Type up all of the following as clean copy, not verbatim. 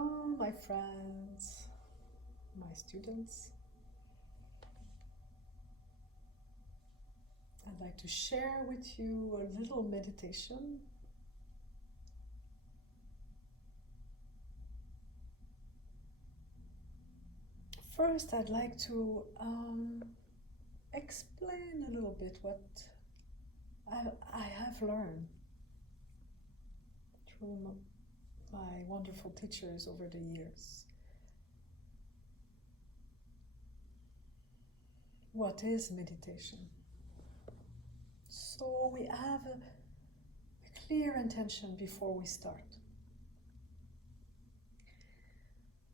Welcome, my friends, my students. I'd like to share with you a little meditation. First, I'd like to explain a little bit what I have learned through my wonderful teachers over the years. What is meditation? So we have a clear intention before we start.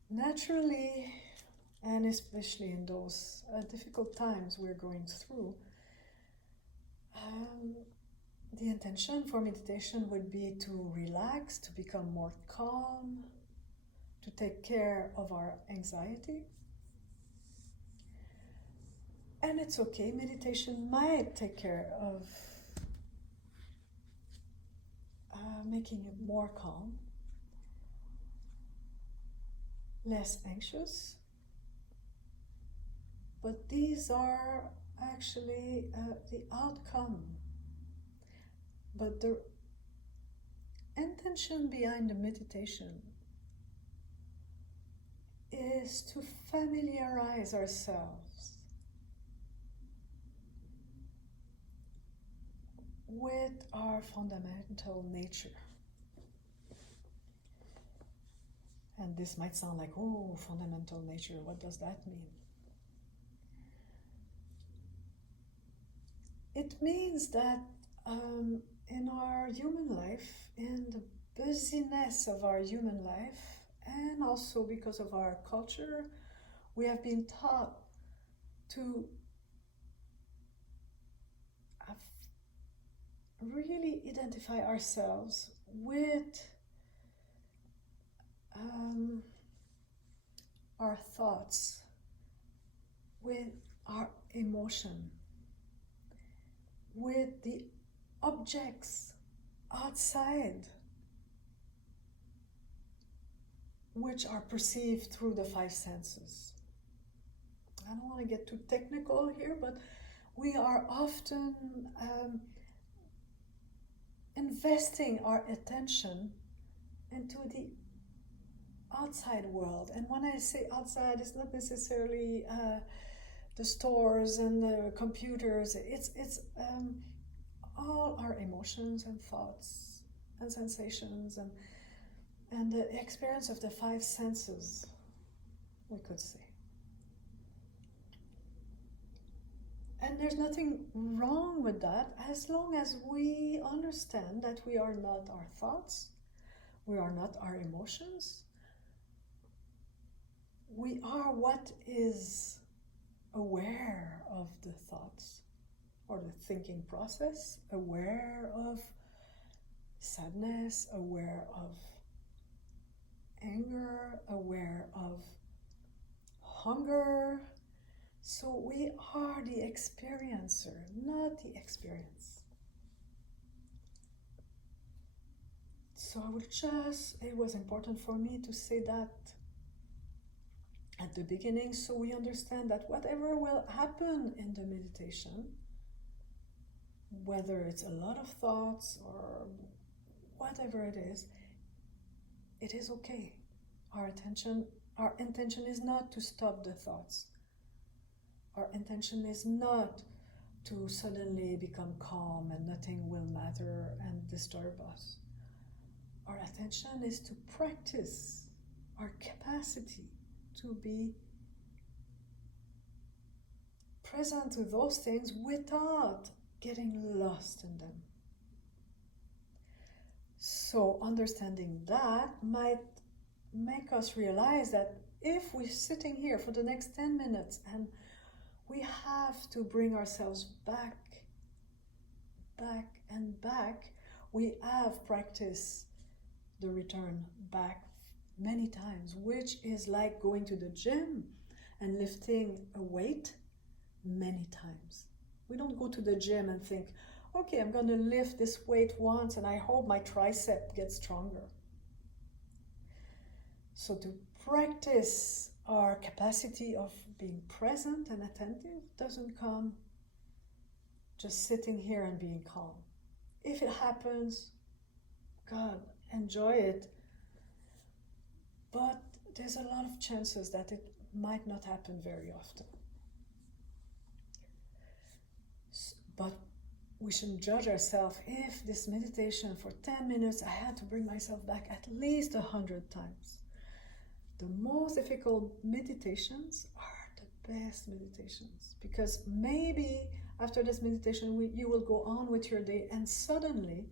Naturally, and especially in those difficult times we're going through, the intention for meditation would be to relax, to become more calm, to take care of our anxiety. And it's okay, meditation might take care of making you more calm, less anxious. But these are actually the outcome. But the intention behind the meditation is to familiarize ourselves with our fundamental nature. And this might sound like, oh, fundamental nature, what does that mean? It means that in our human life, in the busyness of our human life, and also because of our culture, we have been taught to really identify ourselves with our thoughts, with our emotion, with the objects outside which are perceived through the five senses. I don't want to get too technical here, but we are often investing our attention into the outside world. And when I say outside, it's not necessarily the stores and the computers. It's all our emotions and thoughts and sensations and the experience of the five senses, we could say. And there's nothing wrong with that as long as we understand that we are not our thoughts, we are not our emotions. We are what is aware of the thoughts or the thinking process, aware of sadness, aware of anger, aware of hunger. So we are the experiencer, not the experience. So it was important for me to say that at the beginning, so we understand that whatever will happen in the meditation, whether it's a lot of thoughts or whatever it is okay. Our intention is not to stop the thoughts. Our intention is not to suddenly become calm and nothing will matter and disturb us. Our attention is to practice our capacity to be present to those things without getting lost in them. So understanding that might make us realize that if we're sitting here for the next 10 minutes and we have to bring ourselves back and back, we have practiced the return back many times, which is like going to the gym and lifting a weight many times. We don't go to the gym and think, okay, I'm going to lift this weight once and I hope my tricep gets stronger. So to practice our capacity of being present and attentive doesn't come just sitting here and being calm. If it happens, God, enjoy it. But there's a lot of chances that it might not happen very often. But we shouldn't judge ourselves. If this meditation for 10 minutes, I had to bring myself back at least 100 times. The most difficult meditations are the best meditations, because maybe after this meditation you will go on with your day and suddenly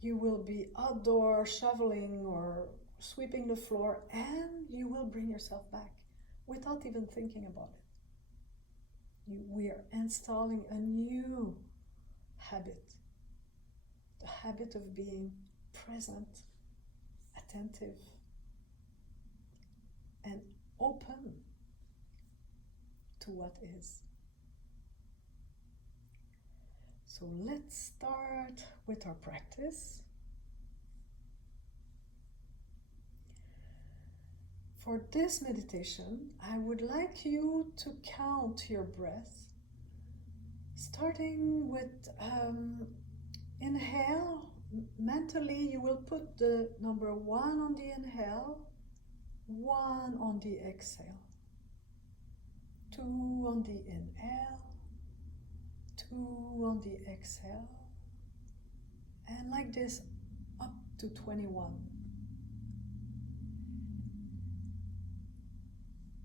you will be outdoor shoveling or sweeping the floor and you will bring yourself back without even thinking about it. We are installing a new habit, the habit of being present, attentive, and open to what is. So let's start with our practice. For this meditation, I would like you to count your breath, starting with inhale. Mentally, you will put the number 1 on the inhale, 1 on the exhale, 2 on the inhale, 2 on the exhale, and like this up to 21.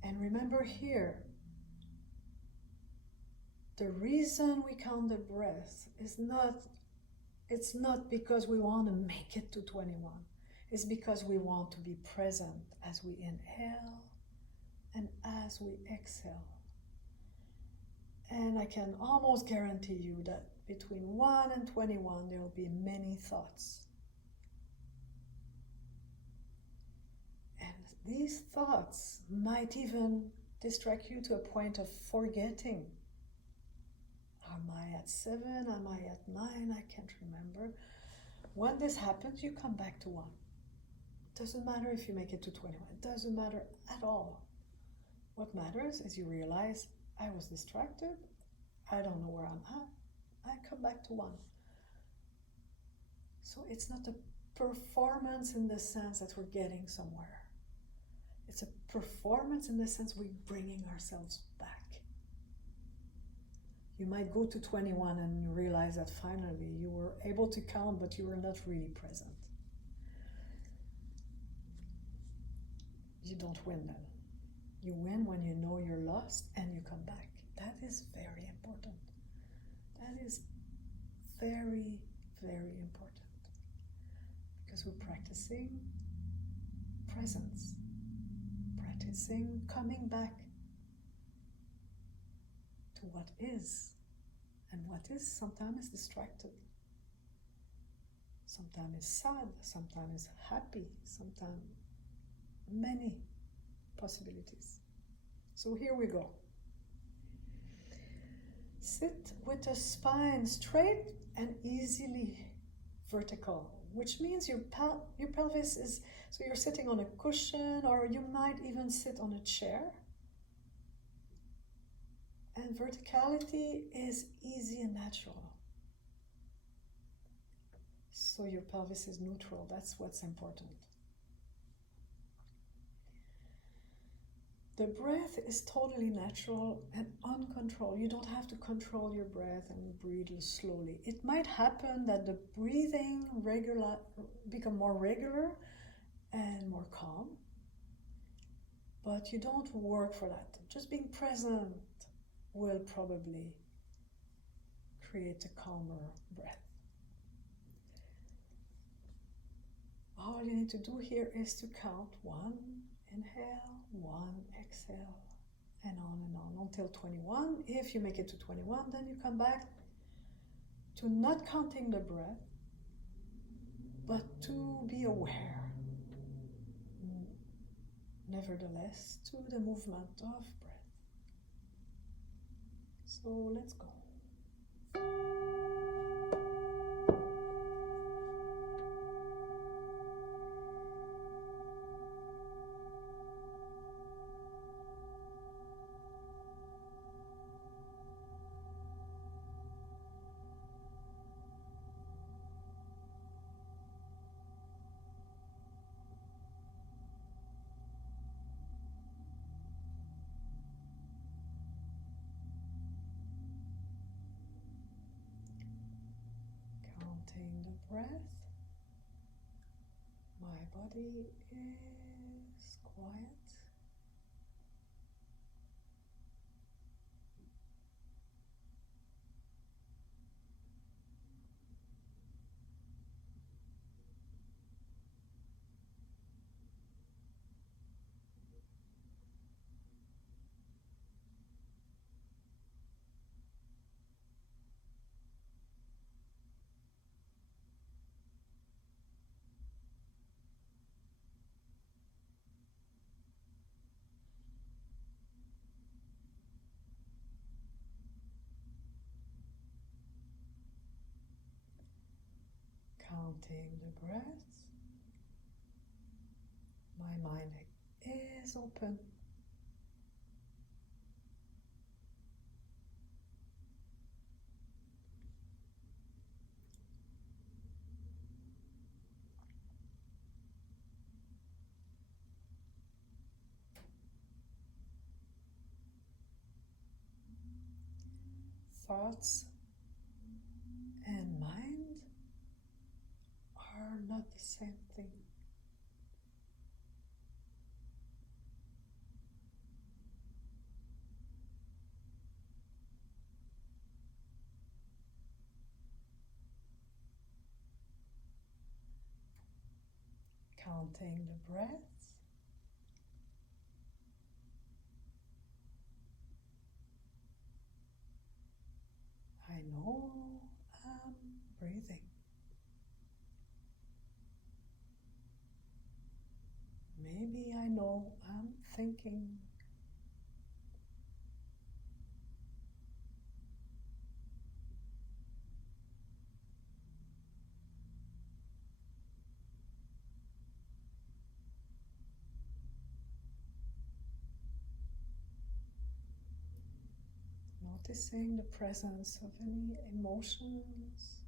And remember here, the reason we count the breath is it's not because we want to make it to 21. It's because we want to be present as we inhale and as we exhale. And I can almost guarantee you that between 1 and 21 there will be many thoughts. And these thoughts might even distract you to a point of forgetting. Am I at 7? Am I at 9? I can't remember. When this happens, you come back to 1. It doesn't matter if you make it to 21. It doesn't matter at all. What matters is you realize, I was distracted. I don't know where I'm at. I come back to 1. So it's not a performance in the sense that we're getting somewhere. It's a performance in the sense we're bringing ourselves back. You might go to 21 and realize that finally you were able to count, but you were not really present. You don't win then. You win when you know you're lost and you come back. That is very important. That is very, very important. Because we're practicing presence. Practicing coming back to what is. And what is sometimes is distracted. Sometimes is sad. Sometimes is happy. Sometimes many possibilities. So here we go. Sit with the spine straight and easily vertical, which means your pelvis is, so you're sitting on a cushion, or you might even sit on a chair. And verticality is easy and natural. So your pelvis is neutral. That's what's important. The breath is totally natural and uncontrolled. You don't have to control your breath and breathe slowly. It might happen that the breathing become more regular and more calm, but you don't work for that. Just being present will probably create a calmer breath. All you need to do here is to count 1, inhale, 1, exhale, and on until 21. If you make it to 21, then you come back to not counting the breath, but to be aware, nevertheless, to the movement of breath. So let's go. breath. My body is quiet. Counting the breaths. My mind is open. Thoughts and mind are not the same thing. Counting the breaths. I know I'm breathing. Maybe I know I'm thinking. Noticing the presence of any emotions.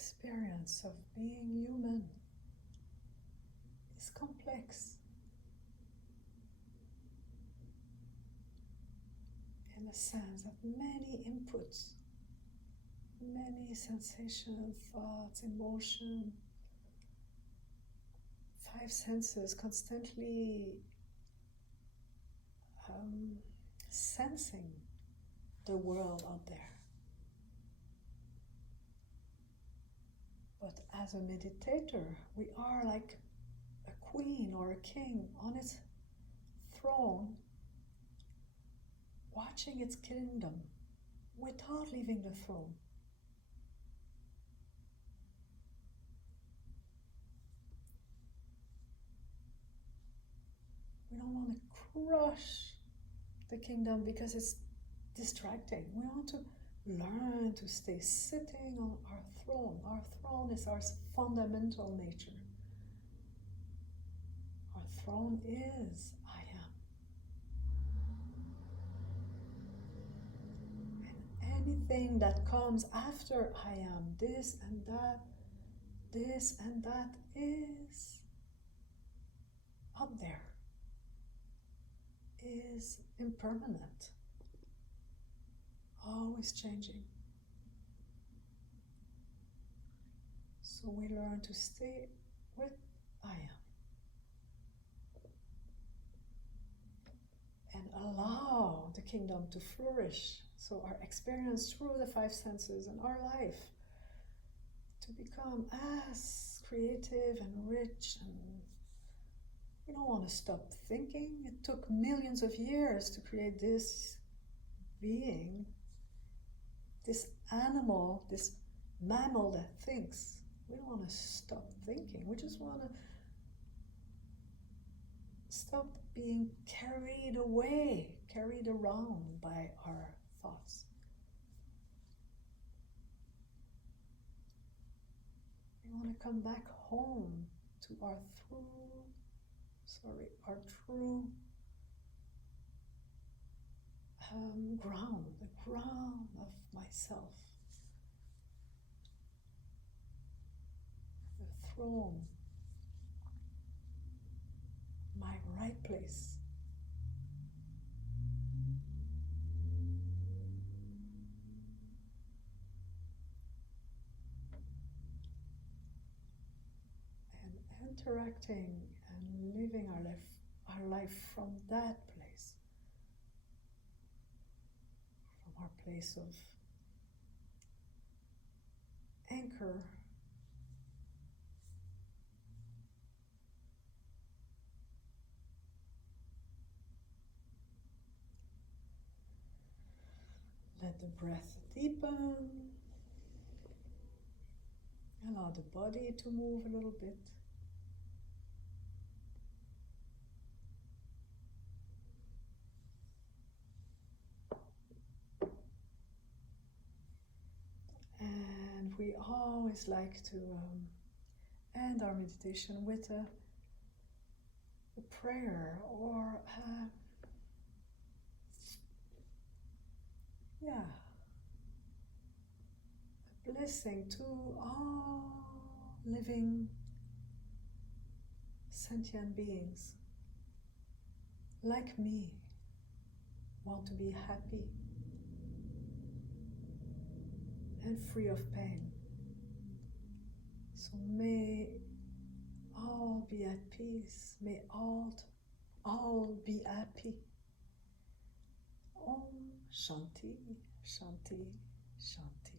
Experience of being human is complex in the sense of many inputs, many sensations, thoughts, emotion, five senses constantly sensing the world out there. But as a meditator, we are like a queen or a king on its throne, watching its kingdom without leaving the throne. We don't want to crush the kingdom because it's distracting. We want to learn to stay sitting on our throne. Our throne is our fundamental nature. Our throne is I am. And anything that comes after I am, this and that is up there, is impermanent, always changing. So we learn to stay with I am and allow the kingdom to flourish. So our experience through the five senses and our life to become as creative and rich, and we don't want to stop thinking. It took millions of years to create this being, this animal, this mammal that thinks. We don't want to stop thinking. We just want to stop being carried away, carried around by our thoughts. We want to come back home to our true ground, the ground of myself, the throne, my right place. And interacting and living our life from that place, from our place of anchor. Let the breath deepen. Allow the body to move a little bit. And we always like to end our meditation with a prayer or a blessing to all living sentient beings like me, want to be happy and free of pain. So may all be at peace, may all be happy. Om Shanti, Shanti, Shanti.